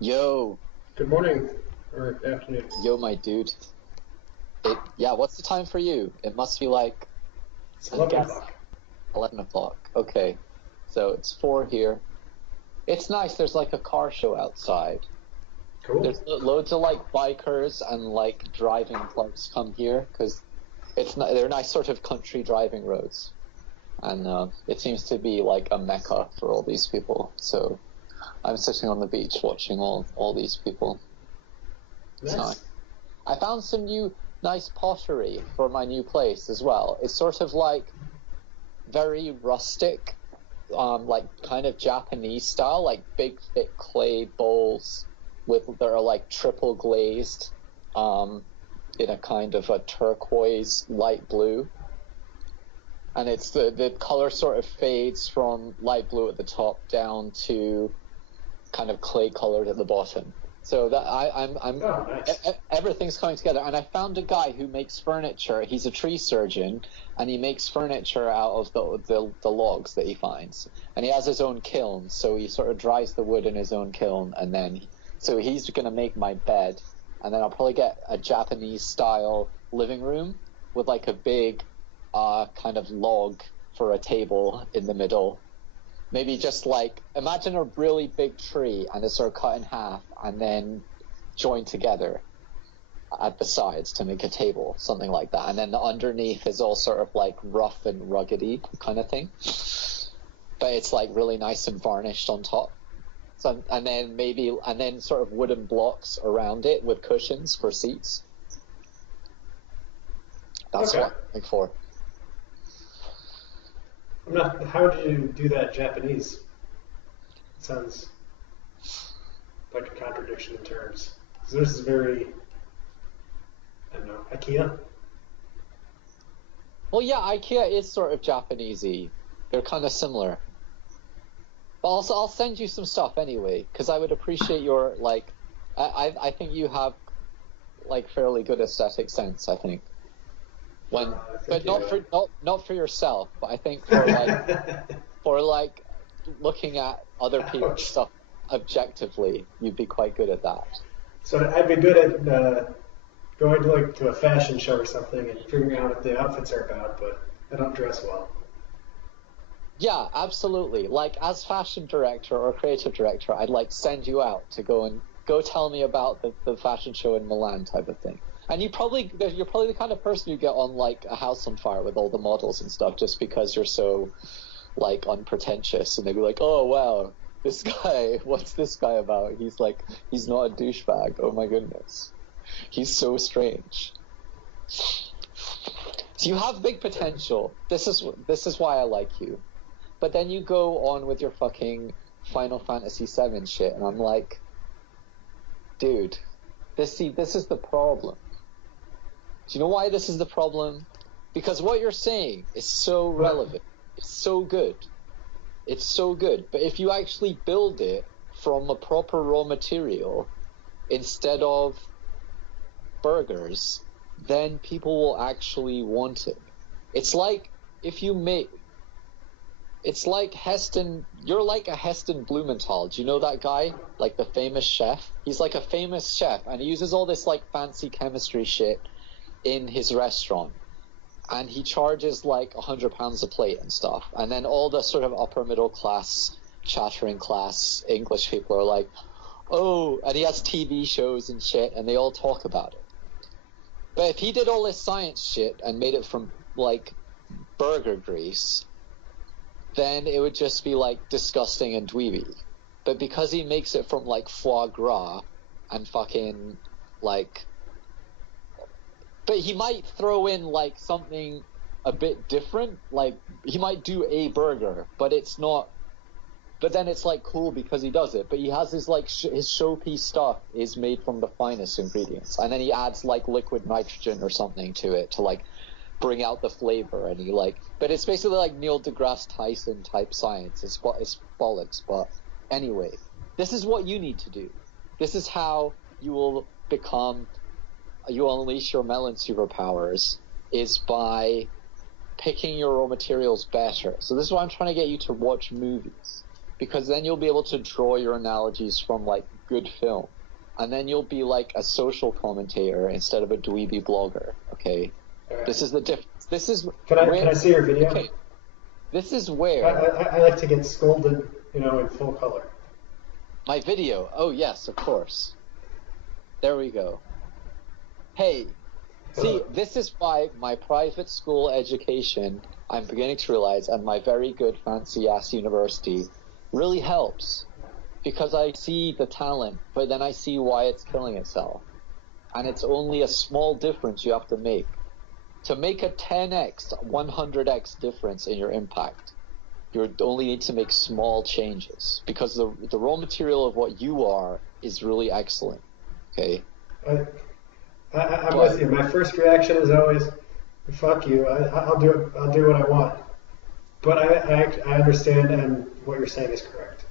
Yo, Good morning or afternoon. yo, my dude. Yeah, what's the time for you? It must be like, It's I 11 guess, o'clock. 11 o'clock. Okay, so it's 4 here. It's nice, there's like a car show outside. Cool. There's loads of like bikers and like driving clubs come here because they're nice sort of country driving roads. And it seems to be like a mecca for all these people. So I'm sitting on the beach watching all these people. It's Nice. nice. I found some new nice pottery for my new place as well. It's sort of like very rustic, like kind of Japanese style, like big thick clay bowls that are like triple glazed, in a kind of a turquoise light blue. And it's the color sort of fades from light blue at the top down to kind of clay colored at the bottom. So that I'm Oh, nice. everything's coming together. And I found a guy who makes furniture. He's a tree surgeon, and he makes furniture out of the logs that he finds. And he has his own kiln, so he sort of dries the wood in his own kiln, and then so he's gonna make my bed, and then I'll probably get a Japanese style living room with like a big kind of log for a table in the middle. Maybe just like, imagine a really big tree and it's sort of cut in half and then joined together at the sides to make a table, something like that. And then underneath is all sort of like rough and ruggedy kind of thing. But it's like really nice and varnished on top. So, and then sort of wooden blocks around it with cushions for seats. That's Okay. what I'm looking for. How do you do that Japanese? It sounds like a contradiction in terms. Because this is very, I don't know, IKEA. Well, yeah, IKEA is sort of Japanesey. They're kind of similar. But also, I'll send you some stuff anyway, because I would appreciate your like. I think you have like fairly good aesthetic sense. I think when, but Thank you. not for yourself, but I think for like for like looking at other people's Ouch. stuff objectively, you'd be quite good at that. So I'd be good at going to a fashion show or something and figuring out what the outfits are about, but I don't dress well. Yeah, absolutely. Like as fashion director or creative director, I'd like send you out to go tell me about the fashion show in Milan type of thing. And you're probably the kind of person you get on like a house on fire with all the models and stuff just because you're so like unpretentious, and they'd be like, "Oh wow, this guy, what's this guy about? He's not a douchebag. Oh my goodness. He's so strange." So you have big potential. This is why I like you. But then you go on with your fucking Final Fantasy VII shit, and I'm like, dude, this is the problem. Do you know why this is the problem? Because what you're saying is so relevant. It's so good. It's so good. But if you actually build it from a proper raw material instead of burgers, then people will actually want it. It's like if you make It's like Heston. You're like a Heston Blumenthal. Do you know that guy? Like the famous chef. He's like a famous chef, and he uses all this like fancy chemistry shit in his restaurant, and he charges like £100 a plate and stuff. And then all the sort of upper middle class, chattering class English people are like, "Oh," and he has TV shows and shit, and they all talk about it. But if he did all this science shit and made it from like burger grease, then it would just be like disgusting and dweeby. But because he makes it from like foie gras and fucking like, but he might throw in like something a bit different. Like he might do a burger, but it's not. But then it's like cool because he does it. But he has his like his showpiece stuff is made from the finest ingredients, and then he adds like liquid nitrogen or something to it to like bring out the flavor, and he like, but it's basically like Neil deGrasse Tyson type science. It's bollocks. But anyway, this is what you need to do. This is how you will unleash your melon superpowers, is by picking your raw materials better. So this is why I'm trying to get you to watch movies. because then you'll be able to draw your analogies from like good film, and then you'll be like a social commentator instead of a dweeby blogger. Okay, Right. this is the difference. This is Can I see your video? Okay, this is where I like to get scolded, in full color. my video. Oh yes, of course. There we go. Hey, see, this is why my private school education, I'm beginning to realize, and my very good fancy-ass university really helps. Because I see the talent, but then I see why it's killing itself. And it's only a small difference you have to make. To make a 10x, 100x difference in your impact, you only need to make small changes. Because the raw material of what you are is really excellent. Okay? I'm with you. My first reaction is always, "Fuck you! I'll do what I want." But I understand, and what you're saying is correct.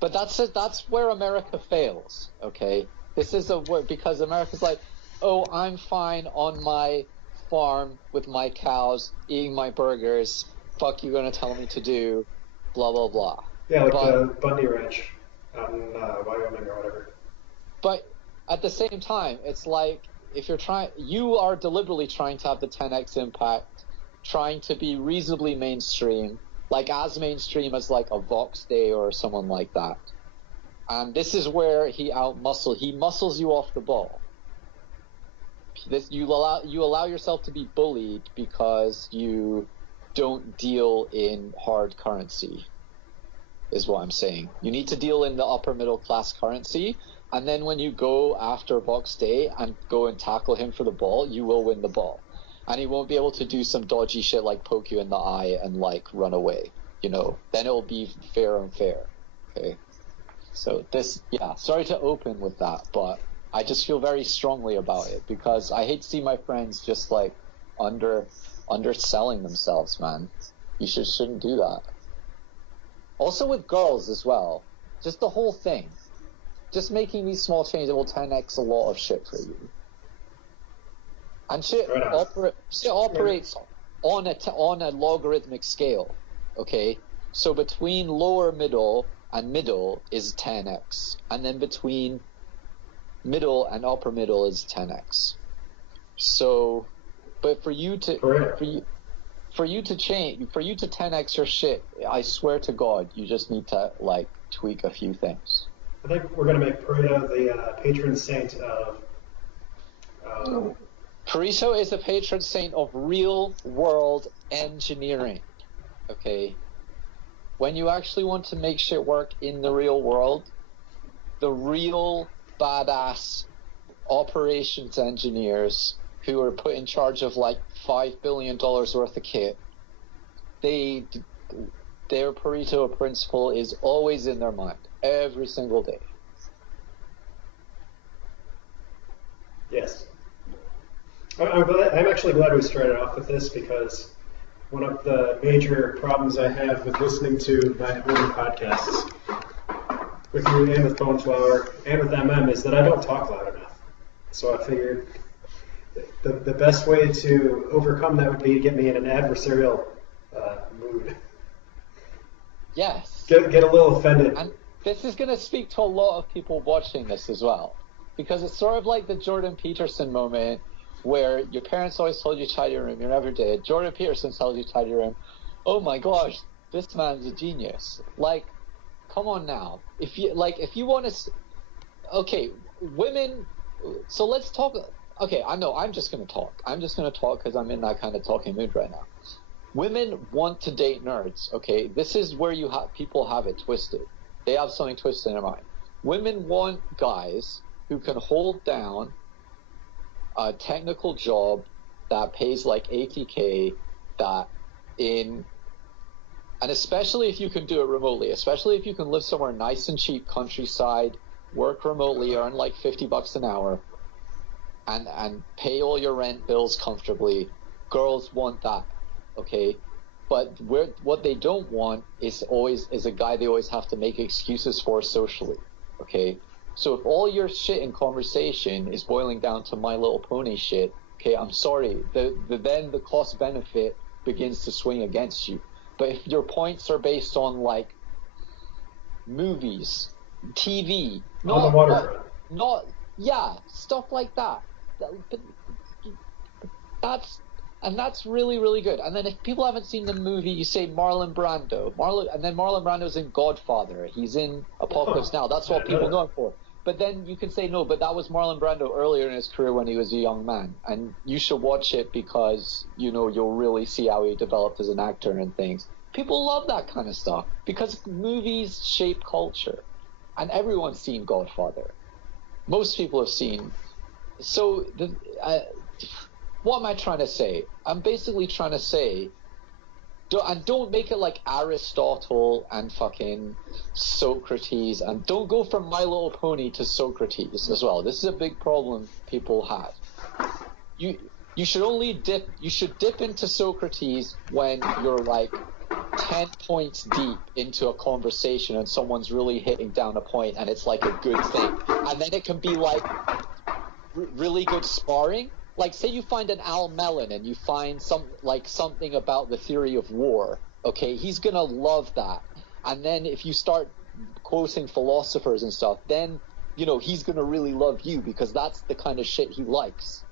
But that's where America fails. Okay, this is because America's like, "Oh, I'm fine on my farm with my cows, eating my burgers. Fuck you, gonna tell me to do, blah blah blah." Yeah, like the Bundy Ranch out in Wyoming or whatever. But at the same time, it's like, if you are deliberately trying to have the 10x impact, trying to be reasonably mainstream, like as mainstream as like a Vox Day or someone like that. And this is where he muscles you off the ball. You allow yourself to be bullied because you don't deal in hard currency, is what I'm saying. You need to deal in the upper middle class currency, and then when you go after Vox Day and go and tackle him for the ball, you will win the ball. And he won't be able to do some dodgy shit like poke you in the eye and like run away, Then it'll be fair and fair. Okay. So sorry to open with that, but I just feel very strongly about it because I hate to see my friends just like underselling themselves, man. You shouldn't do that. Also with girls as well. Just the whole thing. Just making these small changes will 10x a lot of shit for you. And shit operates on a logarithmic scale. Okay? So between lower middle and middle is 10x. And then between middle and upper middle is 10x. So, but for you to 10x your shit, I swear to God, you just need to like tweak a few things. I think we're going to make Pareto the patron saint of... Pareto is the patron saint of real-world engineering, okay? When you actually want to make shit work in the real world, the real badass operations engineers who are put in charge of like $5 billion worth of kit, their Pareto principle is always in their mind. Every single day. Yes. I'm actually glad we started off with this because one of the major problems I have with listening to my own podcasts with you and with Boneflower and with is that I don't talk loud enough. So I figured the best way to overcome that would be to get me in an adversarial mood. Yes. Get a little offended. And this is going to speak to a lot of people watching this as well. Because it's sort of like the Jordan Peterson moment where your parents always told you tidy your room, you never did. Jordan Peterson tells you tidy your room. Oh my gosh, this man's a genius. Like, come on now. If you want to, okay, women. So let's talk. Okay, I know. I'm just going to talk. I'm just going to talk because I'm in that kind of talking mood right now. Women want to date nerds. Okay, this is where people have it twisted. They have something twisted in their mind. Women want guys who can hold down a technical job that pays like $80K, and especially if you can do it remotely, especially if you can live somewhere nice and cheap, countryside, work remotely, earn like $50 an hour, and pay all your rent bills comfortably. Girls want that, okay? But what they don't want is a guy they always have to make excuses for socially, okay? So if all your shit in conversation is boiling down to My Little Pony shit, okay, I'm sorry. Then the cost benefit begins to swing against you. But if your points are based on like movies, TV, On the waterfront. yeah, stuff like that. But that's really, really good. And then if people haven't seen the movie, you say Marlon Brando. And then Marlon Brando's in Godfather. He's in Apocalypse Now. That's what people know him for. But then you can say, no, but that was Marlon Brando earlier in his career when he was a young man. And you should watch it because, you'll really see how he developed as an actor and things. People love that kind of stuff because movies shape culture. And everyone's seen Godfather. Most people have seen. So, what am I trying to say? I'm basically trying to say, don't make it like Aristotle and fucking Socrates, and don't go from My Little Pony to Socrates as well. This is a big problem people have. You should dip into Socrates when you're like 10 points deep into a conversation and someone's really hitting down a point and it's like a good thing. And then it can be like really good sparring. Like, say you find an Al Mellon and you find something about the theory of war, okay? He's going to love that. And then if you start quoting philosophers and stuff, then, he's going to really love you because that's the kind of shit he likes,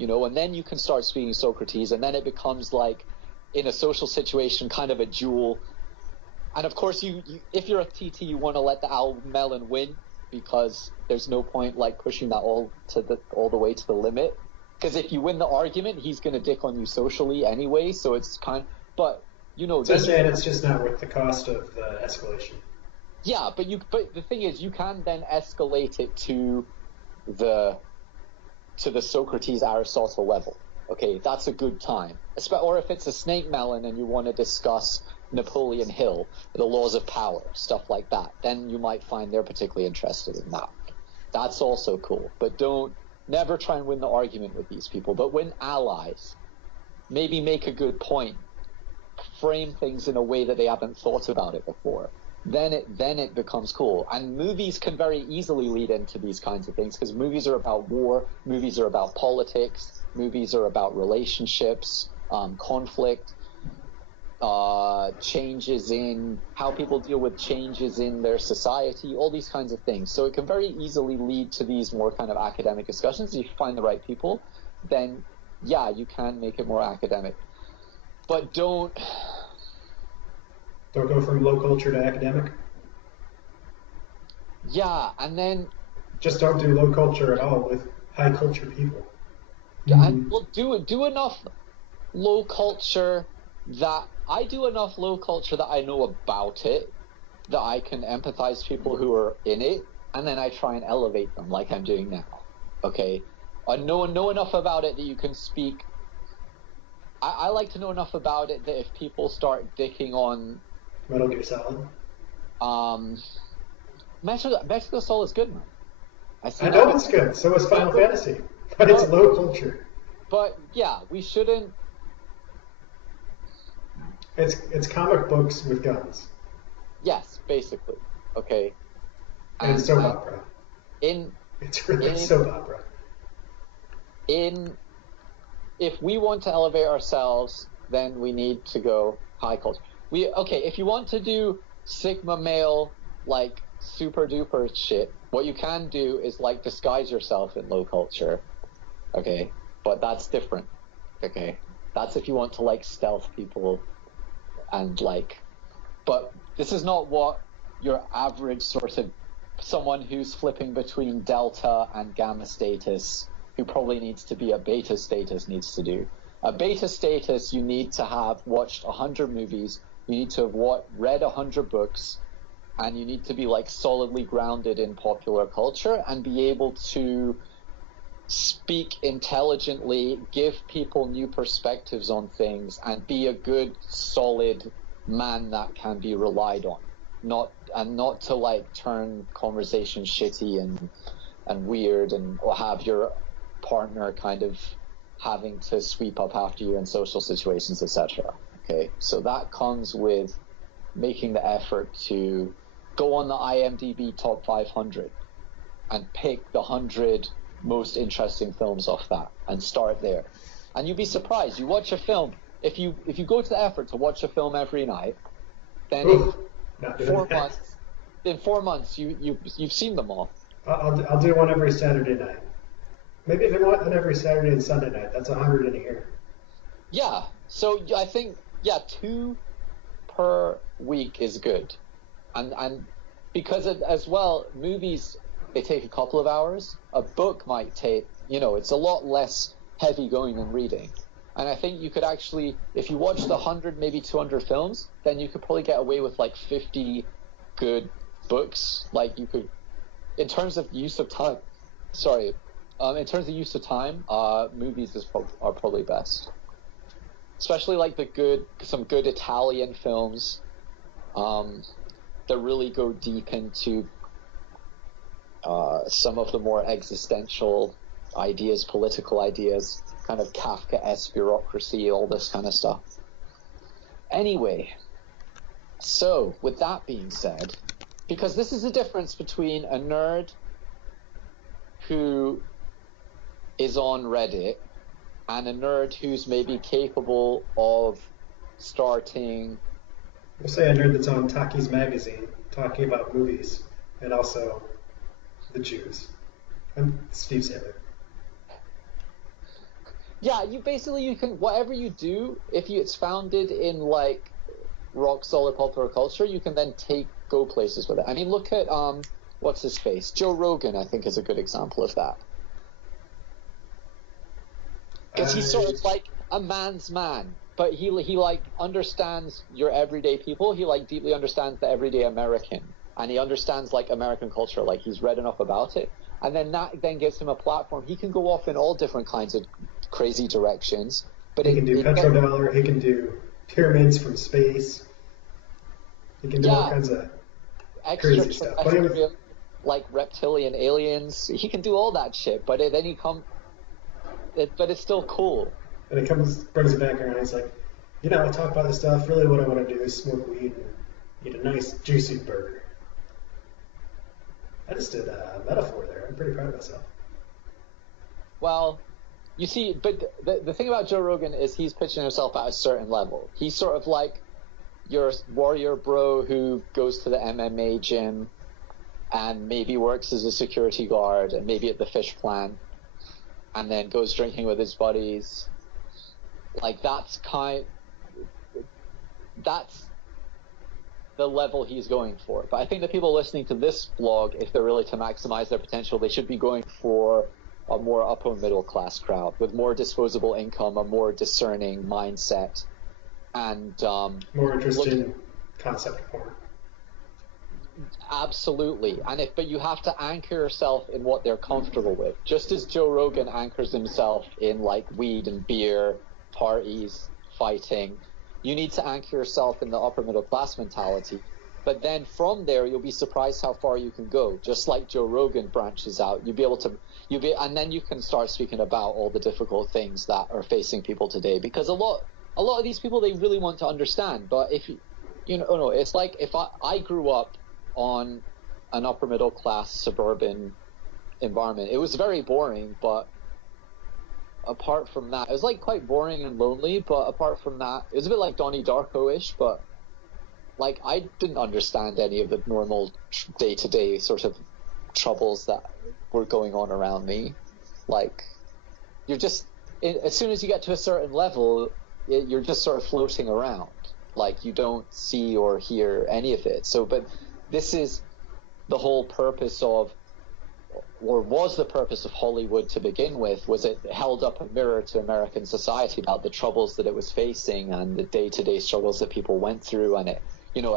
And then you can start speaking Socrates, and then it becomes like, in a social situation, kind of a duel. And of course, if you're a TT, you want to let the Al Mellon win because there's no point like pushing that all the way to the limit. Because if you win the argument, he's going to dick on you socially anyway. So it's but So saying it's just not worth the cost of the escalation. Yeah, but the thing is, you can then escalate it to the Socrates Aristotle level. Okay, that's a good time. Or if it's a snake melon and you want to discuss Napoleon Hill, the laws of power, stuff like that, then you might find they're particularly interested in that. That's also cool. But never try and win the argument with these people, but win allies. Maybe make a good point. Frame things in a way that they haven't thought about it before. Then it becomes cool. And movies can very easily lead into these kinds of things because movies are about war, movies are about politics, movies are about relationships, conflict, changes in how people deal with changes in their society, all these kinds of things. So it can very easily lead to these more kind of academic discussions. If you find the right people, then yeah, you can make it more academic. But don't go from low culture to academic? Yeah, and then just don't do low culture at all with high culture people. And we'll do enough low culture that I know about it, that I can empathize with people who are in it, and then I try and elevate them like I'm doing now. Okay? I know enough about it that you can speak. I like to know enough about it that if people start dicking on Metal Gear Solid. Metal Gear Solid is good, man. I know it's good. So is Final Fantasy, but it's low culture. But yeah, we shouldn't. It's comic books with guns. Yes, basically. Okay. And it's soap opera. It's really soap opera. If we want to elevate ourselves, then we need to go high culture. If you want to do Sigma male, like super duper shit, what you can do is like disguise yourself in low culture. Okay, but that's different. Okay, that's if you want to like stealth people and like, but this is not what your average sort of someone who's flipping between delta and gamma status, who probably needs to be a beta status, needs to do. A beta status, you need to have watched 100 movies, you need to have read 100 books, and you need to be like solidly grounded in popular culture and be able to speak intelligently, give people new perspectives on things, and be a good, solid man that can be relied on. Not to like turn conversation shitty and weird or have your partner kind of having to sweep up after you in social situations, etc. Okay, so that comes with making the effort to go on the IMDb top 500 and pick the 100 most interesting films off that and start there. And you'd be surprised. You watch a film, if you go to the effort to watch a film every night, then in in 4 months, you've seen them all. I'll do one every Saturday night. Maybe if I want one every Saturday and Sunday night, that's 100 in a year. Yeah. So I think 2 per week is good, and because as well, movies, they take a couple of hours. A book might take, it's a lot less heavy going than reading. And I think you could actually, if you watched 100, maybe 200 films, then you could probably get away with like 50 good books. Like you could, in terms of use of time, movies are probably best. Especially like some good Italian films that really go deep into some of the more existential ideas, political ideas, kind of Kafkaesque bureaucracy, all this kind of stuff. Anyway, so with that being said, because this is the difference between a nerd who is on Reddit and a nerd who's maybe capable of starting... We'll say a nerd that's on Taki's magazine talking about movies and also the Jews. I'm Steve Saylor. Yeah, you can, whatever you do, if it's founded in like rock solid popular culture, you can then go places with it. I mean, look at what's his face? Joe Rogan, I think, is a good example of that. Because he's sort of like a man's man, but he like understands your everyday people. He like deeply understands the everyday American, and he understands like American culture. Like he's read enough about it, and then that then gives him a platform. He can go off in all different kinds of crazy directions. But he can do petrodollar. He can do pyramids from space. He can do all kinds of crazy stuff. Like reptilian aliens. He can do all that shit. But then but it's still cool. And it brings it back around. He's like, I talk about this stuff. Really, what I want to do is smoke weed and eat a nice, juicy burger. I just did a metaphor there. I'm pretty proud of myself. Well, you see, but the thing about Joe Rogan is he's pitching himself at a certain level. He's sort of like your warrior bro who goes to the MMA gym and maybe works as a security guard and maybe at the fish plant, and then goes drinking with his buddies. Like that's the level he's going for. But I think the people listening to this blog, if they're really to maximize their potential, they should be going for a more upper middle class crowd with more disposable income, a more discerning mindset, and more interesting concept porn. Absolutely. But you have to anchor yourself in what they're comfortable with. Just as Joe Rogan anchors himself in like weed and beer, parties, fighting, you need to anchor yourself in the upper middle class mentality. But then from there, you'll be surprised how far you can go. Just like Joe Rogan branches out, and then you can start speaking about all the difficult things that are facing people today. Because a lot of these people, they really want to understand. But if it's like if I grew up on an upper middle class suburban environment, it was very boring. But apart from that, it was like quite boring and lonely. But apart from that, it was a bit like Donnie Darko-ish, but. Like, I didn't understand any of the normal day-to-day sort of troubles that were going on around me. Like, you're just, as soon as you get to a certain level, you're just sort of floating around. Like, you don't see or hear any of it. So, but this is the whole purpose of, or was the purpose of Hollywood to begin with, was it held up a mirror to American society about the troubles that it was facing and the day-to-day struggles that people went through, and it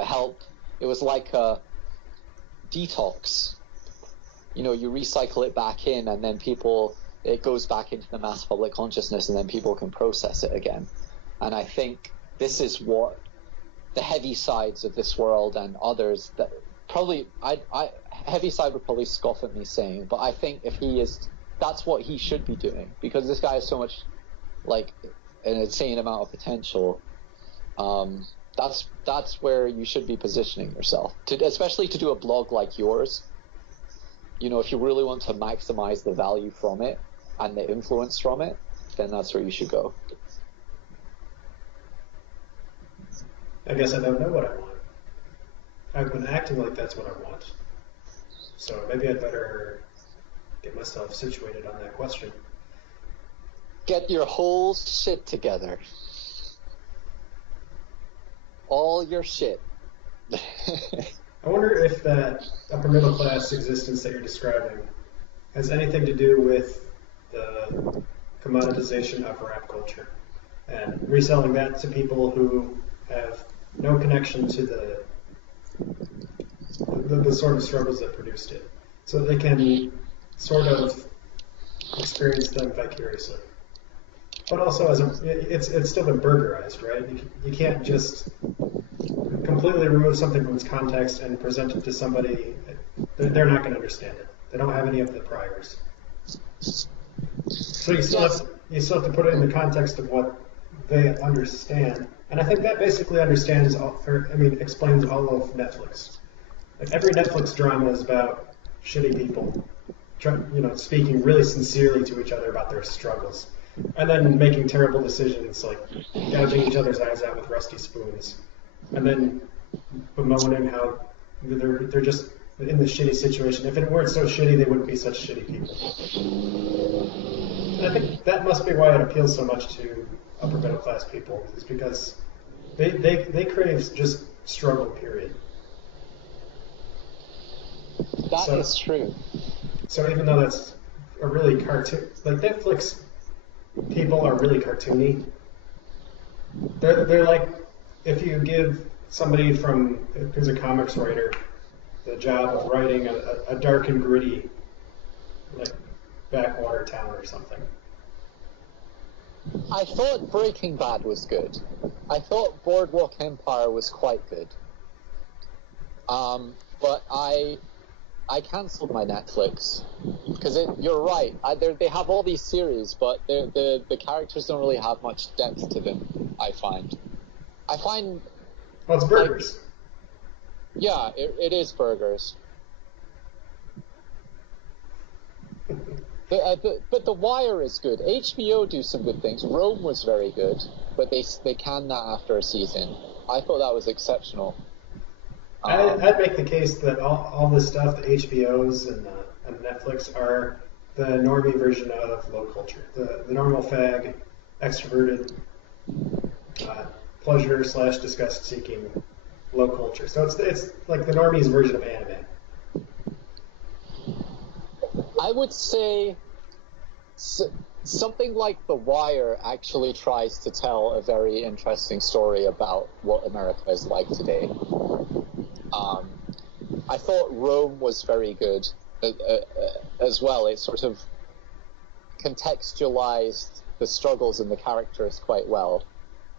helped. It was like a detox. You recycle it back in, and then it goes back into the mass public consciousness, and then people can process it again. And I think this is what the heavy sides of this world and others that probably heavy side would probably scoff at me saying, but I think that's what he should be doing, because this guy has so much, like, an insane amount of potential. That's where you should be positioning yourself, especially to do a blog like yours. If you really want to maximize the value from it and the influence from it, then that's where you should go. I guess I don't know what I want. I've been acting like that's what I want. So maybe I'd better get myself situated on that question. Get your whole shit together. All your shit. I wonder if that upper middle class existence that you're describing has anything to do with the commoditization of rap culture and reselling that to people who have no connection to the sort of struggles that produced it, so they can sort of experience them vicariously. But also, it's still been burgerized, right? You can't just completely remove something from its context and present it to somebody. They're not going to understand it. They don't have any of the priors. So you still have to put it in the context of what they understand. And I think that basically explains all of Netflix. Like every Netflix drama is about shitty people, speaking really sincerely to each other about their struggles, and then making terrible decisions like gouging each other's eyes out with rusty spoons, and then bemoaning how they're just in this shitty situation. If it weren't so shitty, they wouldn't be such shitty people. And I think that must be why it appeals so much to upper middle class people, is because they crave just struggle, period. That is true. So even though that's a really cartoon, like Netflix people are really cartoony. They're like, if you give somebody who's a comics writer the job of writing a dark and gritty, like, backwater town or something. I thought Breaking Bad was good. I thought Boardwalk Empire was quite good. But I cancelled my Netflix because you're right. They have all these series, but the characters don't really have much depth to them. I find. Well, it's burgers. Yeah, it is burgers. But The Wire is good. HBO do some good things. Rome was very good, but they canned that after a season. I thought that was exceptional. I'd make the case that all this stuff, the HBOs and Netflix, are the normie version of low culture. The normal fag, extroverted, pleasure/disgust-seeking low culture. So it's like the normies version of anime. I would say something like The Wire actually tries to tell a very interesting story about what America is like today. I thought Rome was very good as well. It sort of contextualized the struggles and the characters quite well.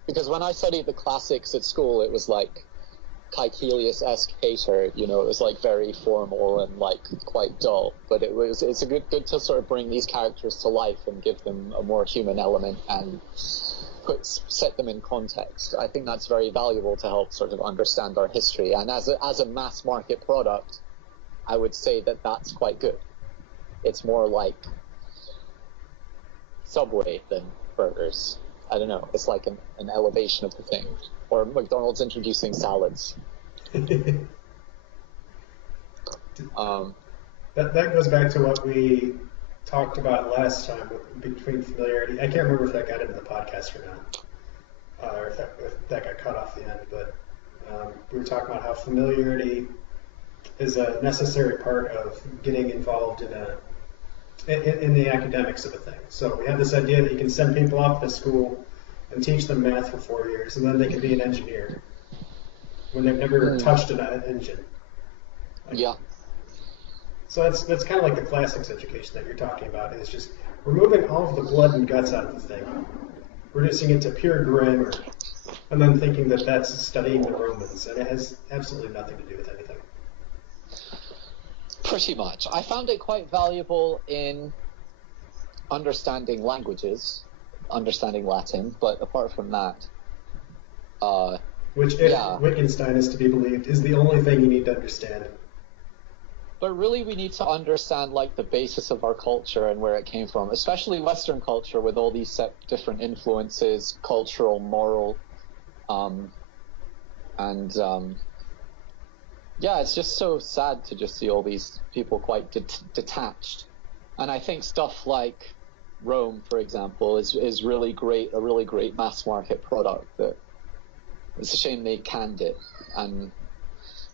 Because when I studied the classics at school, it was like Caecilius-esque Pater, it was like very formal and like quite dull. But it's a good to sort of bring these characters to life and give them a more human element and set them in context. I think that's very valuable to help sort of understand our history. And as a mass market product, I would say that that's quite good. It's more like Subway than burgers. I don't know. It's like an elevation of the thing. Or McDonald's introducing salads. That goes back to what we talked about last time between familiarity. I can't remember if that got into the podcast or not, or if that got cut off the end. But we were talking about how familiarity is a necessary part of getting involved in the academics of a thing. So we have this idea that you can send people off to school and teach them math for 4 years, and then they can be an engineer when they've never touched an engine. Yeah. So that's kind of like the classics education that you're talking about. It's just removing all of the blood and guts out of the thing, reducing it to pure grammar, and then thinking that that's studying the Romans, and it has absolutely nothing to do with anything. Pretty much. I found it quite valuable in understanding languages, understanding Latin, but apart from that... which, if Wittgenstein is to be believed, is the only thing you need to understand. But really we need to understand like the basis of our culture and where it came from, especially Western culture with all these different influences, cultural, moral, and Yeah, it's just so sad to just see all these people quite detached. And I think stuff like Rome, for example, is really great, a really great mass market product that it's a shame they canned it. And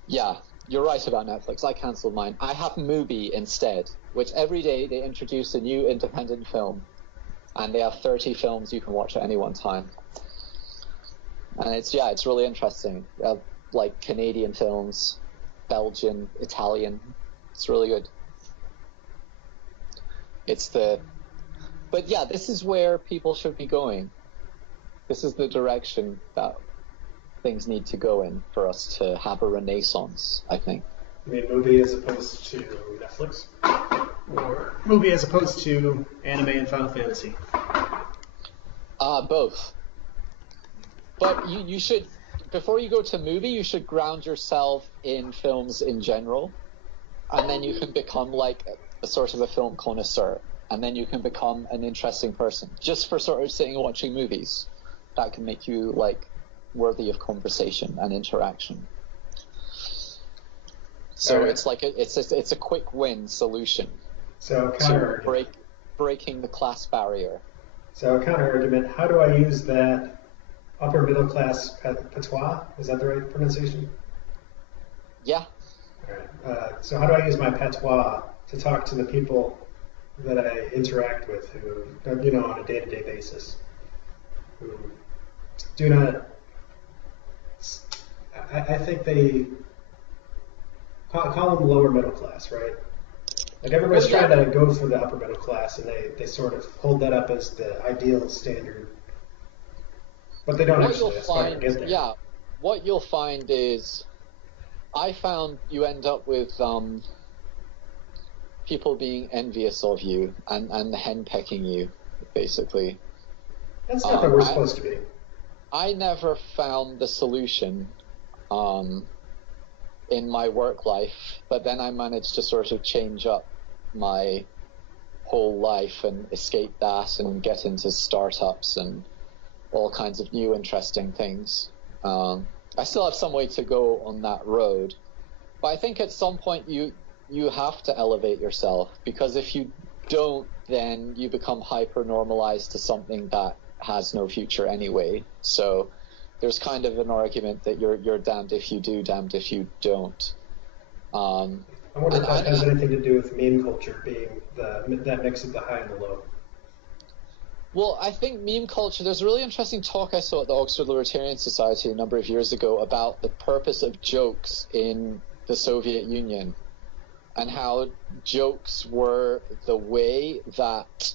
yeah, you're right about Netflix. I cancelled mine. I have Mubi instead, which every day they introduce a new independent film, and they have 30 films you can watch at any one time. And it's really interesting. Like Canadian films, Belgian, Italian. It's really good. But yeah, this is where people should be going. This is the direction that things need to go in for us to have a renaissance, I think. You mean movie as opposed to Netflix? Or movie as opposed to anime and Final Fantasy? Both. But you should, before you go to movie, you should ground yourself in films in general, and then you can become like a sort of a film connoisseur, and then you can become an interesting person. Just for sort of sitting and watching movies, that can make you like worthy of conversation and interaction. So it's like it's a quick win solution. So counter breaking the class barrier. So counter argument: how do I use that upper middle class patois? Is that the right pronunciation? Yeah. All right. So how do I use my patois to talk to the people that I interact with, who on a day-to-day basis, who do not? I think they call them lower middle class, right? Like everybody's trying to go for the upper middle class, and they sort of hold that up as the ideal standard, but they don't actually aspire to get there. Yeah, what you'll find is, I found you end up with people being envious of you and henpecking you, basically. That's not that we're supposed to be. I never found the solution in my work life, but then I managed to sort of change up my whole life and escape that and get into startups and all kinds of new interesting things. I still have some way to go on that road, but I think at some point you have to elevate yourself, because if you don't, then you become hyper normalized to something that has no future anyway. So there's kind of an argument that you're damned if you do, damned if you don't. I wonder if that has anything to do with meme culture being that mix of the high and the low. Well, I think meme culture, there's a really interesting talk I saw at the Oxford Libertarian Society a number of years ago about the purpose of jokes in the Soviet Union, and how jokes were the way that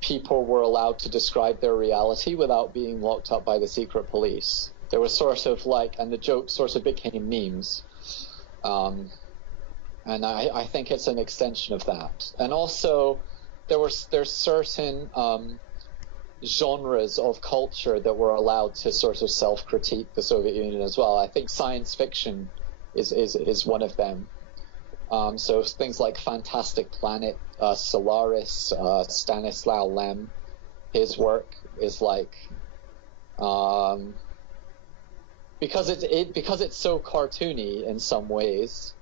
people were allowed to describe their reality without being locked up by the secret police. There was sort of like, and the jokes sort of became memes. And I think it's an extension of that. And also, there's certain genres of culture that were allowed to sort of self-critique the Soviet Union as well. I think science fiction is one of them. So things like Fantastic Planet, Solaris, Stanislaw Lem, his work is like, because it's so cartoony in some ways,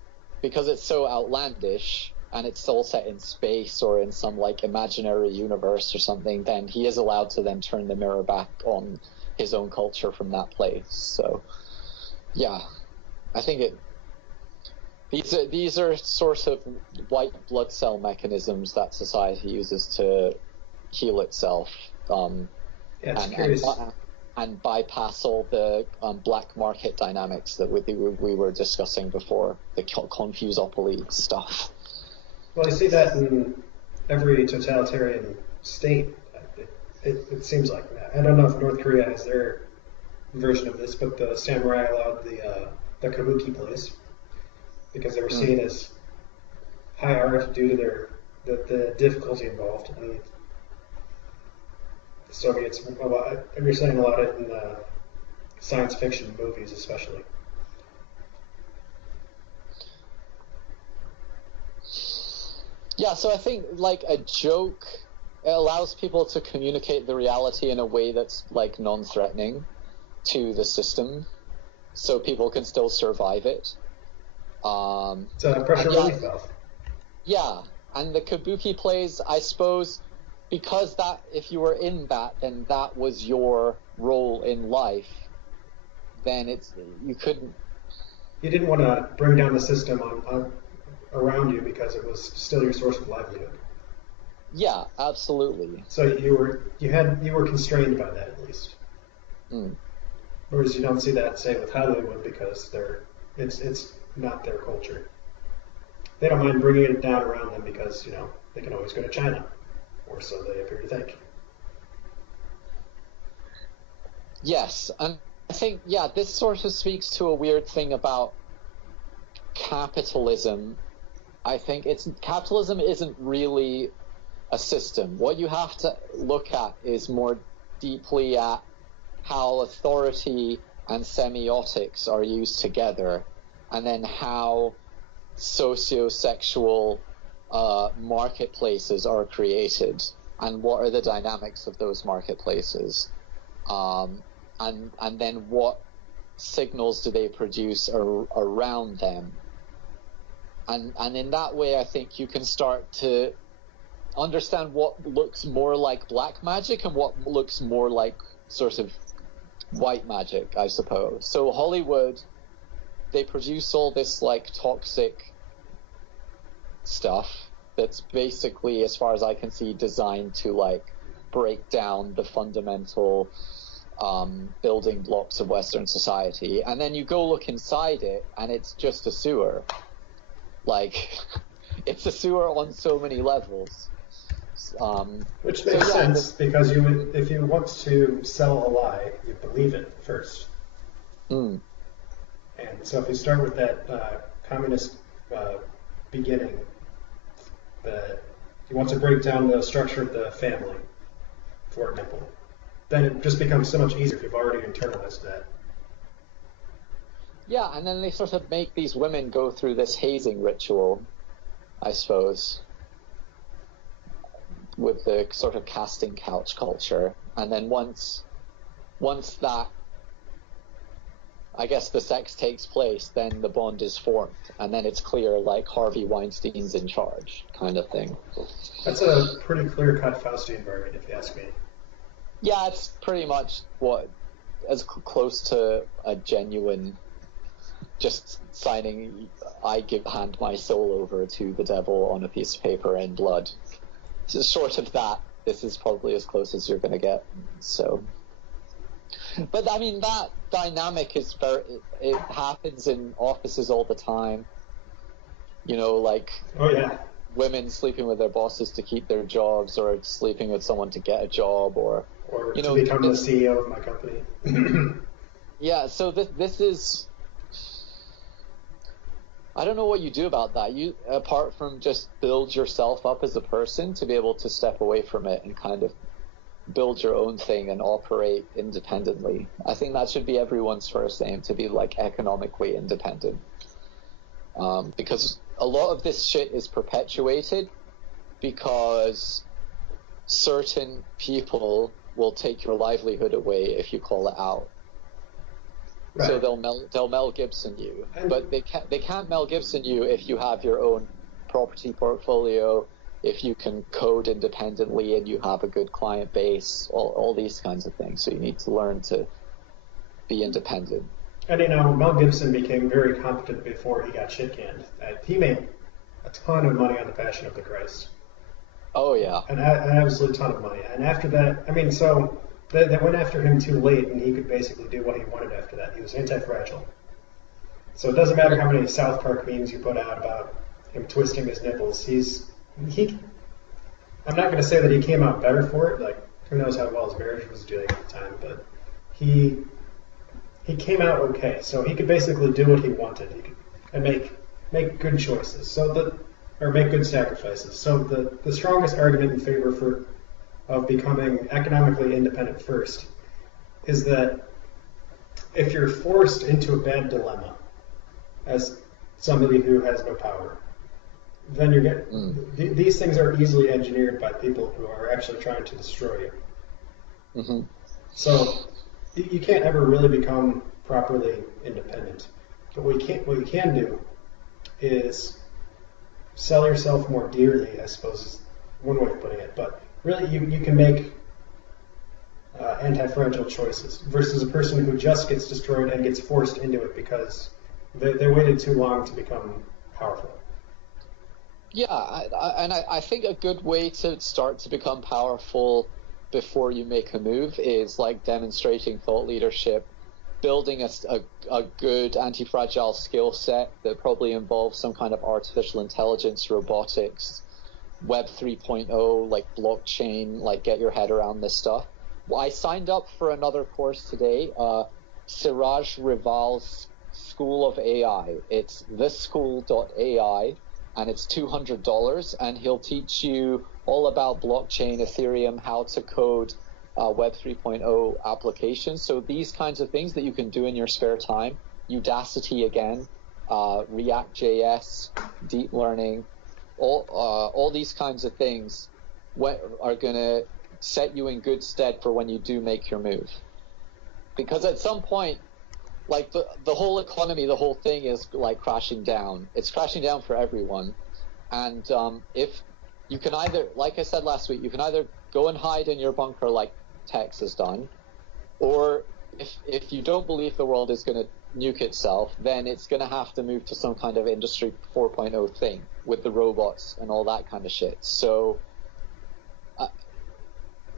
because it's so outlandish, and it's all set in space or in some like imaginary universe or something, then he is allowed to then turn the mirror back on his own culture from that place. So yeah, I think these are sort of white blood cell mechanisms that society uses to heal itself, and bypass all the black market dynamics that we were discussing before, the confusopoly stuff. Well, I see that in every totalitarian state. It seems like that. I don't know if North Korea has their version of this, but the samurai allowed the kabuki plays because they were seen as high art due to the difficulty involved. And the Soviets, and you're saying a lot in science fiction movies, especially. Yeah, so I think like a joke, it allows people to communicate the reality in a way that's like non-threatening to the system. so people can still survive it. It's a pressure relief valve. Yeah, and the kabuki plays, I suppose, because that if you were in that, then that was your role in life. Then you couldn't. You didn't want to bring down the system around you because it was still your source of livelihood. Yeah, absolutely. So you were constrained by that at least. Mm. Whereas you don't see that, say, with Hollywood because it's not their culture. They don't mind bringing it down around them because they can always go to China, or so they appear to think. Yes, and I think this sort of speaks to a weird thing about capitalism. I think capitalism isn't really a system. What you have to look at is more deeply at how authority and semiotics are used together, and then how socio-sexual marketplaces are created, and what are the dynamics of those marketplaces, and then what signals do they produce around them, and in that way I think you can start to understand what looks more like black magic and what looks more like sort of white magic, I suppose. So Hollywood, they produce all this like toxic stuff that's basically, as far as I can see, designed to like break down the fundamental building blocks of Western society. And then you go look inside it and it's just a sewer. Like, it's a sewer on so many levels. Which makes sense, because if you want to sell a lie, you believe it first. Mm. And so if you start with that communist beginning, that you want to break down the structure of the family, for example, then it just becomes so much easier if you've already internalized that. Yeah, and then they sort of make these women go through this hazing ritual, I suppose, with the sort of casting couch culture. And then once that, I guess, the sex takes place, then the bond is formed, and then it's clear, like, Harvey Weinstein's in charge, kind of thing. That's a pretty clear-cut Faustian bargain, if you ask me. Yeah, it's pretty much as close to a genuine, just signing, hand my soul over to the devil on a piece of paper in blood. So short of that, this is probably as close as you're going to get. So, but I mean, that dynamic is it happens in offices all the time. Like, oh yeah, women sleeping with their bosses to keep their jobs, or sleeping with someone to get a job, or to become the CEO of my company. Yeah, so this is, I don't know what you do about that. You, apart from just build yourself up as a person to be able to step away from it and kind of build your own thing and operate independently. I think that should be everyone's first aim, to be like economically independent. Because a lot of this shit is perpetuated because certain people will take your livelihood away if you call it out. Right. So they'll Mel Gibson you, but they can't Mel Gibson you if you have your own property portfolio, if you can code independently and you have a good client base, all these kinds of things. So you need to learn to be independent. And Mel Gibson became very competent before he got shit canned. He made a ton of money on The Passion of the Christ. Oh yeah, an absolute ton of money. And after that, so they went after him too late, and he could basically do what he wanted after that. He was anti-fragile. So it doesn't matter how many South Park memes you put out about him twisting his nipples. I'm not going to say that he came out better for it. Like, who knows how well his marriage was doing at the time, but he came out okay. So he could basically do what he wanted. And make good choices. Or make good sacrifices. So the strongest argument in favor of becoming economically independent first is that if you're forced into a bad dilemma as somebody who has no power, then these things are easily engineered by people who are actually trying to destroy you. Mm-hmm. So you can't ever really become properly independent. But what you can do is sell yourself more dearly, I suppose is one way of putting it. But really, you can make anti-fragile choices versus a person who just gets destroyed and gets forced into it because they waited too long to become powerful. Yeah, I think a good way to start to become powerful before you make a move is like demonstrating thought leadership, building a good anti-fragile skill set that probably involves some kind of artificial intelligence, robotics, Web 3.0, like blockchain, like get your head around this stuff. Well, I signed up for another course today, Siraj Rival's School of AI. It's theschool.ai, and it's $200, and he'll teach you all about blockchain, Ethereum, how to code Web 3.0 applications. So these kinds of things that you can do in your spare time, Udacity again, React.js, deep learning, all these kinds of things are going to set you in good stead for when you do make your move. Because at some point, like the whole economy, the whole thing is like crashing down. It's crashing down for everyone. And if you can either, like I said last week, you can either go and hide in your bunker like Tex has done, or if you don't believe the world is going to nuke itself, then it's going to have to move to some kind of Industry 4.0 thing with the robots and all that kind of shit. So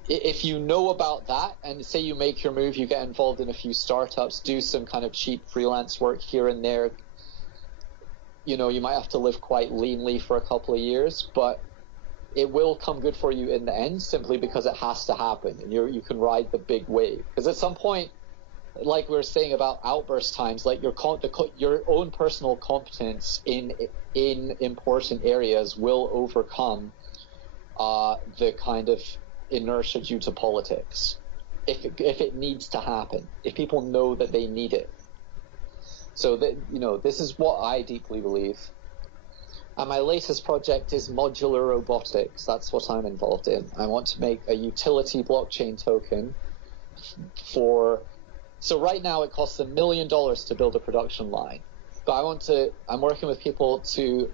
if you know about that, and say you make your move, you get involved in a few startups, do some kind of cheap freelance work here and there, you know, you might have to live quite leanly for a couple of years, but it will come good for you in the end, simply because it has to happen, and you can ride the big wave. Because at some point, like we were saying about outburst times, like your own personal competence in important areas will overcome the kind of inertia due to politics, if it needs to happen, if people know that they need it. So that, you know, this is what I deeply believe. And my latest project is modular robotics. That's what I'm involved in. I want to make a utility blockchain token so right now it costs $1 million to build a production line, but I'm working with people to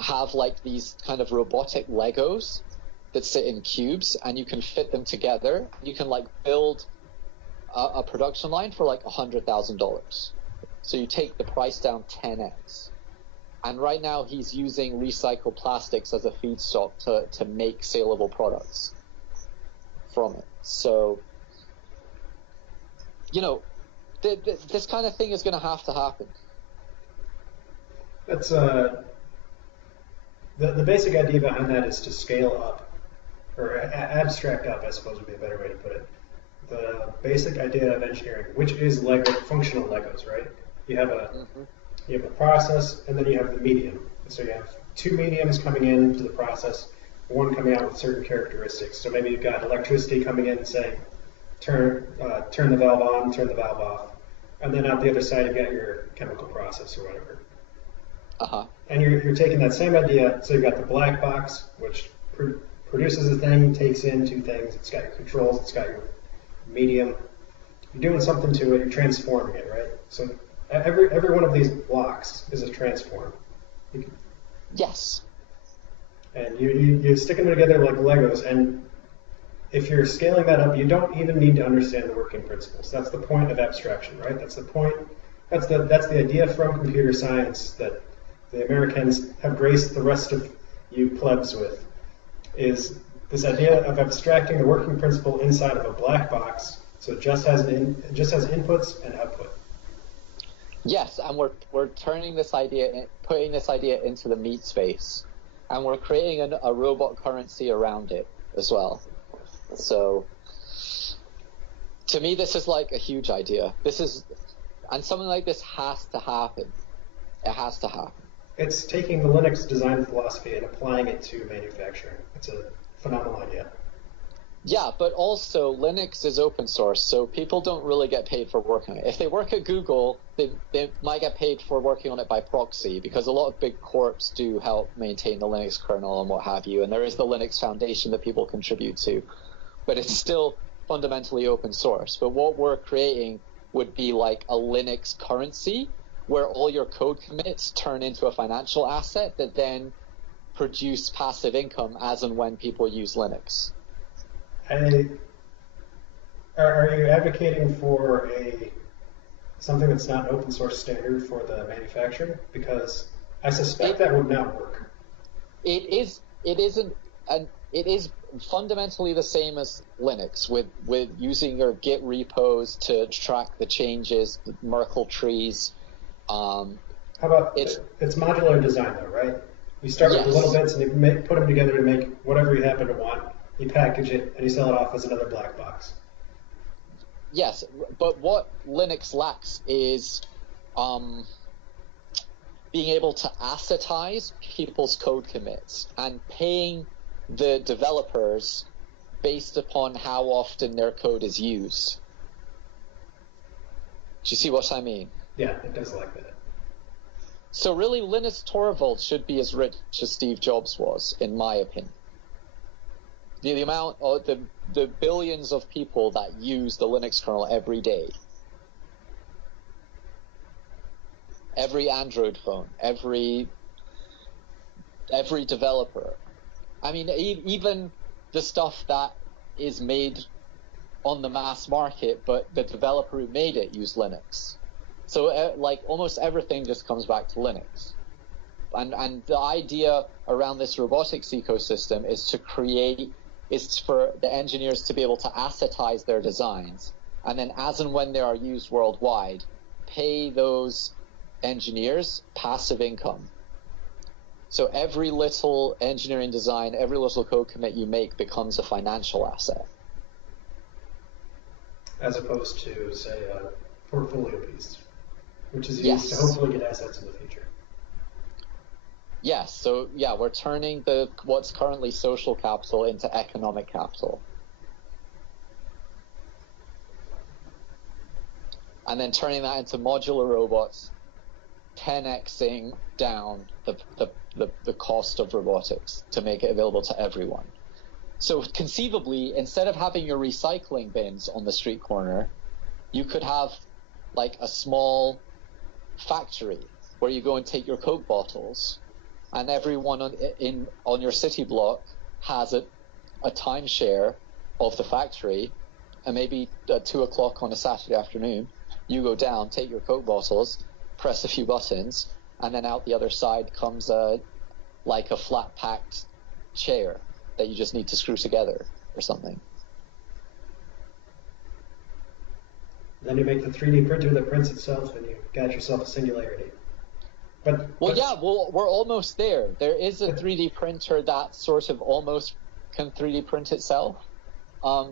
have like these kind of robotic Legos that sit in cubes, and you can fit them together. You can like build a production line for like $100,000. So you take the price down 10x. And right now he's using recycled plastics as a feedstock to make saleable products from it. So, you know, this kind of thing is going to happen. That's the basic idea behind that is to scale up, or abstract up, I suppose would be a better way to put it. The basic idea of engineering, which is functional Legos, right? You have a process, and then you have the medium. So you have two mediums coming into the process, one coming out with certain characteristics. So maybe you've got electricity coming in saying, turn the valve on, turn the valve off. And then out the other side, you've got your chemical process or whatever. And you're taking that same idea, so you've got the black box, which produces a thing, takes in two things. It's got your controls, it's got your medium. You're doing something to it, you're transforming it, right? So every one of these blocks is a transform. Yes. And you stick them together like Legos, and if you're scaling that up, you don't even need to understand the working principles. That's the point of abstraction, right? That's the point. That's the idea from computer science that the Americans have graced the rest of you plebs with, is this idea of abstracting the working principle inside of a black box, so it just has inputs and output. Yes, and we're turning this idea, putting this idea into the meat space, and we're creating a robot currency around it as well. So, to me, this is like a huge idea. And something like this has to happen. It has to happen. It's taking the Linux design philosophy and applying it to manufacturing. It's a phenomenal idea. Yeah, but also Linux is open source, so people don't really get paid for working on it. If they work at Google, they might get paid for working on it by proxy, because a lot of big corps do help maintain the Linux kernel and what have you, and there is the Linux Foundation that people contribute to. But it's still fundamentally open source. But what we're creating would be like a Linux currency where all your code commits turn into a financial asset that then produce passive income as and when people use Linux. Are you advocating for something that's not an open source standard for the manufacturer? Because I suspect that would not work. It is fundamentally the same as Linux with using your Git repos to track the changes, the Merkle trees. How about it's modular design though, right? You start with the little bits and you put them together to make whatever you happen to want. You package it and you sell it off as another black box. Yes, but what Linux lacks is being able to assetize people's code commits and paying the developers based upon how often their code is used. Do you see what I mean? Yeah, it does like that. So really, Linus Torvalds should be as rich as Steve Jobs was, in my opinion. The amount of the billions of people that use the Linux kernel every day, every Android phone, every developer. I mean, even the stuff that is made on the mass market, but the developer who made it used Linux. So like almost everything just comes back to Linux. And the idea around this robotics ecosystem is for the engineers to be able to assetize their designs, and then as and when they are used worldwide, pay those engineers passive income. So every little engineering design, every little code commit you make becomes a financial asset. As opposed to, say, a portfolio piece, which is used to hopefully get assets in the future. Yes, so yeah, we're turning what's currently social capital into economic capital. And then turning that into modular robots, 10xing down the cost of robotics to make it available to everyone. So conceivably, instead of having your recycling bins on the street corner, you could have like a small factory where you go and take your Coke bottles, and everyone on your city block has a timeshare of the factory, and maybe at 2 o'clock on a Saturday afternoon, you go down, take your Coke bottles, press a few buttons, and then out the other side comes a flat-packed chair that you just need to screw together or something. Then you make the 3D printer that prints itself, and you got yourself a singularity. But we're almost there. There is a 3D printer that sort of almost can 3D print itself.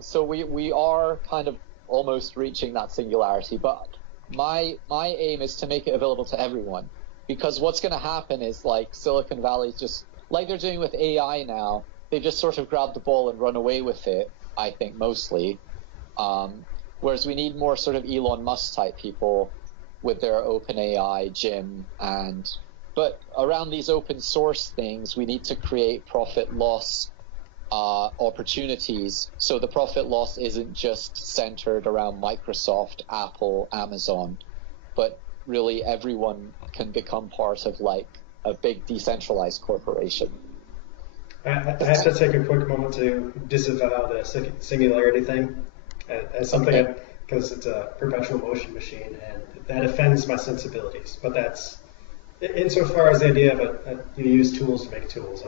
So we are kind of almost reaching that singularity. But my aim is to make it available to everyone, because what's going to happen is like Silicon Valley, just like they're doing with AI now, they just sort of grab the ball and run away with it, I think, mostly. Whereas we need more sort of Elon Musk type people with their OpenAI, Jim, but around these open source things, we need to create profit loss opportunities. So the profit loss isn't just centered around Microsoft, Apple, Amazon, but really everyone can become part of like a big decentralized corporation. I have to take a quick moment to disavow the singularity thing as something, because it's a perpetual motion machine, and that offends my sensibilities. But that's, insofar as the idea of you use tools to make tools,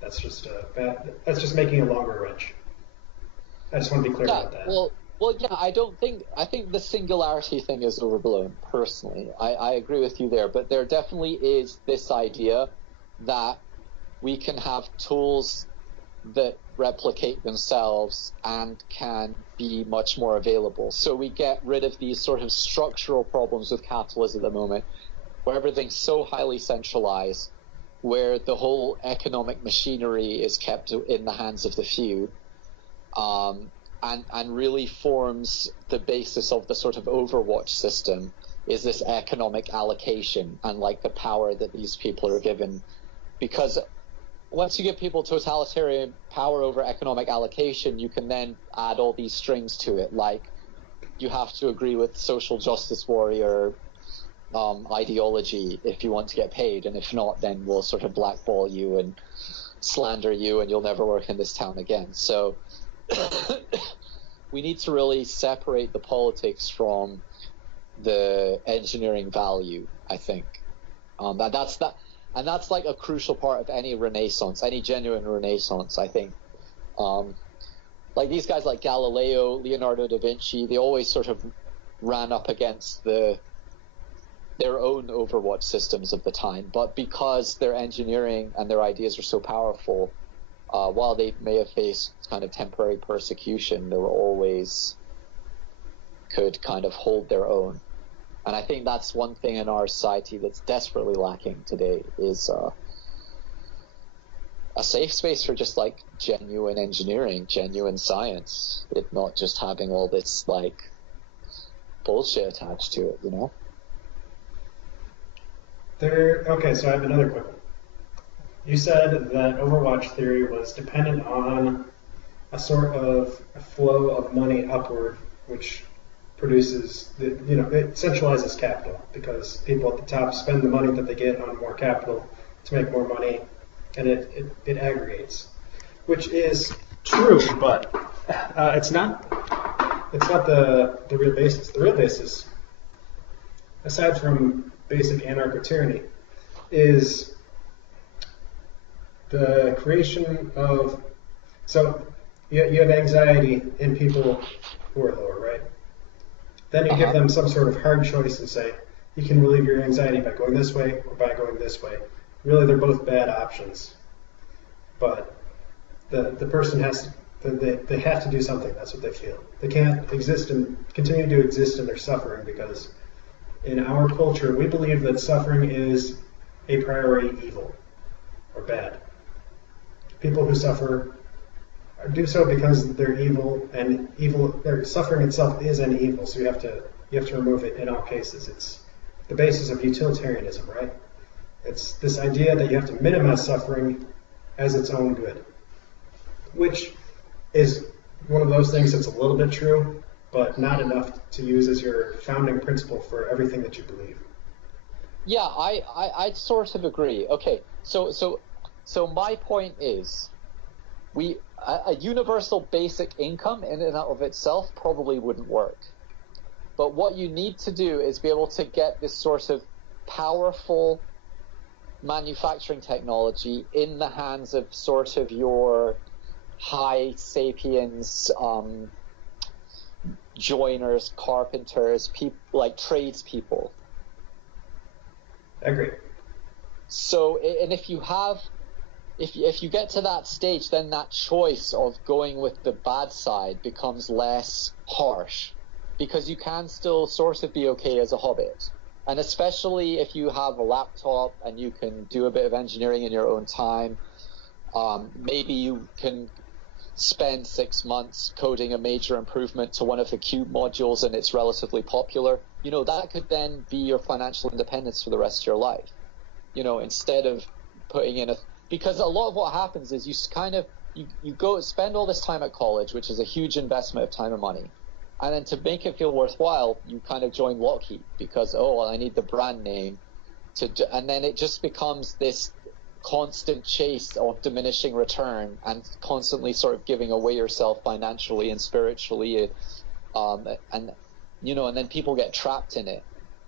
that's just making a longer wrench. I just want to be clear about that. Well, yeah, I think the singularity thing is overblown, personally. I agree with you there, but there definitely is this idea that we can have tools that replicate themselves and can be much more available. So we get rid of these sort of structural problems with capitalism at the moment, where everything's so highly centralized, where the whole economic machinery is kept in the hands of the few, and really forms the basis of the sort of Overwatch system is this economic allocation and like the power that these people are given. Because once you give people totalitarian power over economic allocation, you can then add all these strings to it, like you have to agree with social justice warrior ideology if you want to get paid, and if not, then we'll sort of blackball you and slander you, and you'll never work in this town again. So we need to really separate the politics from the engineering value, I think. That's like a crucial part of any renaissance, any genuine renaissance, I think. Like these guys like Galileo, Leonardo da Vinci, they always sort of ran up against their own Overwatch systems of the time, but because their engineering and their ideas are so powerful, while they may have faced kind of temporary persecution, they were always could kind of hold their own. And I think that's one thing in our society that's desperately lacking today is a safe space for just like genuine engineering, genuine science, if not just having all this like bullshit attached to it, you know? Okay, so I have another quick one. You said that Overwatch theory was dependent on a sort of a flow of money upward, which produces, it centralizes capital because people at the top spend the money that they get on more capital to make more money, and it aggregates, which is true, but it's not the real basis. The real basis, aside from basic anarcho-tyranny, is the creation of, so you have anxiety in people who are lower, right? Then you give them some sort of hard choice and say, you can relieve your anxiety by going this way or by going this way. Really, they're both bad options. But the person has to, they have to do something. That's what they feel. They can't exist and continue to exist in their suffering because in our culture, we believe that suffering is a priori evil or bad. People who suffer do so because they're evil, and their suffering itself is an evil. So you have to remove it in all cases. It's the basis of utilitarianism, right? It's this idea that you have to minimize suffering as its own good, which is one of those things that's a little bit true, but not enough to use as your founding principle for everything that you believe. Yeah, I sort of agree. Okay, so my point is, a universal basic income in and of itself probably wouldn't work. But what you need to do is be able to get this sort of powerful manufacturing technology in the hands of sort of your high sapiens, joiners, carpenters, like tradespeople. I agree. So, and if you get to that stage, then that choice of going with the bad side becomes less harsh, because you can still sort of be okay as a hobbit. And especially if you have a laptop and you can do a bit of engineering in your own time, maybe you can spend 6 months coding a major improvement to one of the cube modules and it's relatively popular. That could then be your financial independence for the rest of your life. Instead of putting in because a lot of what happens is you go spend all this time at college, which is a huge investment of time and money. And then to make it feel worthwhile, you kind of join Lockheed because, I need the brand name and then it just becomes this constant chase of diminishing return and constantly sort of giving away yourself financially and spiritually, and then people get trapped in it.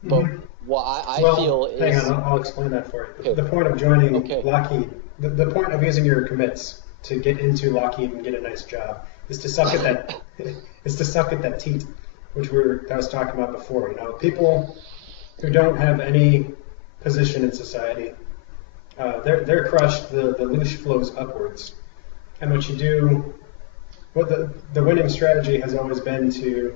But what I feel is... Hang on, I'll explain that for you. Okay. The point of joining Lockheed, the point of using your commits to get into Lockheed and get a nice job is to suck at that teat, which I was talking about before. People who don't have any position in society, they're crushed. The leash flows upwards, and what the winning strategy has always been to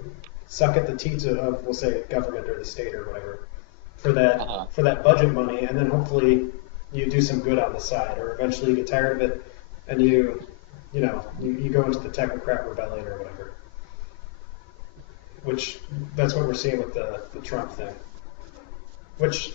suck at the teats of, we'll say, government or the state or whatever, for that budget money, and then hopefully you do some good on the side, or eventually you get tired of it and you go into the technocrat rebellion or whatever. Which that's what we're seeing with the Trump thing. Which